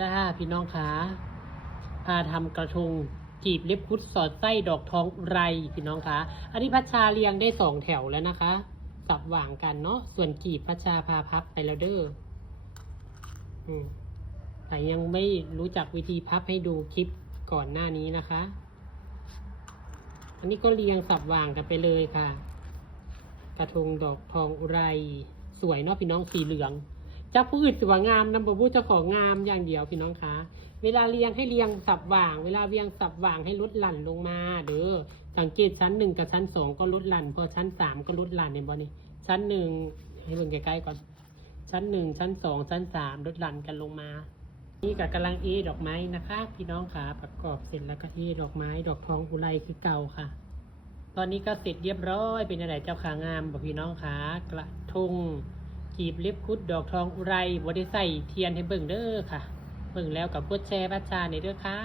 จ้าพี่น้องขาพาทำกระทงจีบเล็บคุดสอดไส้ดอกทองอุไรพี่น้องคะอันนี้พัชชาเรียงได้2 แถวแล้วนะคะสับหว่างกันเนาะส่วนจีบพัชชาพาพับไปแล้วเด้อแต่ยังไม่รู้จักวิธีพับให้ดูคลิปก่อนหน้านี้นะคะ อันนี้ก็เรียงสับหว่างกันไปเลยค่ะ กระทงดอกทองอุไรสวยเนาะพี่น้องสีเหลืองเจ้าผู้อื่นสวยงามนะบ่ผู้เจ้าของงามอย่างเดียวพี่น้องคะเวลาเรียงให้เรียงสับหว่างเวลาเรียงสับหว่างให้ลดหลั่นลงมาเด้อสังเกตชั้น1กับชั้น2ก็ลดหลั่นพอชั้น3ก็ลดหลั่นเห็นบ่นี่ชั้น1ให้เบิ่งใกล้ๆก่อนชั้น1ชั้น2ชั้น3ลดหลั่นกันลงมานี่ก็กำลังดอกไม้นะคะพี่น้องคะประกอบเสร็จแล้วก็ดอกไม้ดอกทองอุไรคือเก่าค่ะตอนนี้ก็เสร็จเรียบร้อยเป็นอะไรเจ้าขางามบ่พี่น้องขากระทงจีบเล็บคุดดอกทองอุไรบ่ได้ใส่เทียนให้เบิ่งเด้อค่ะเบิ่งแล้วกับกดแชร์พัชชาในเด้อค่ะ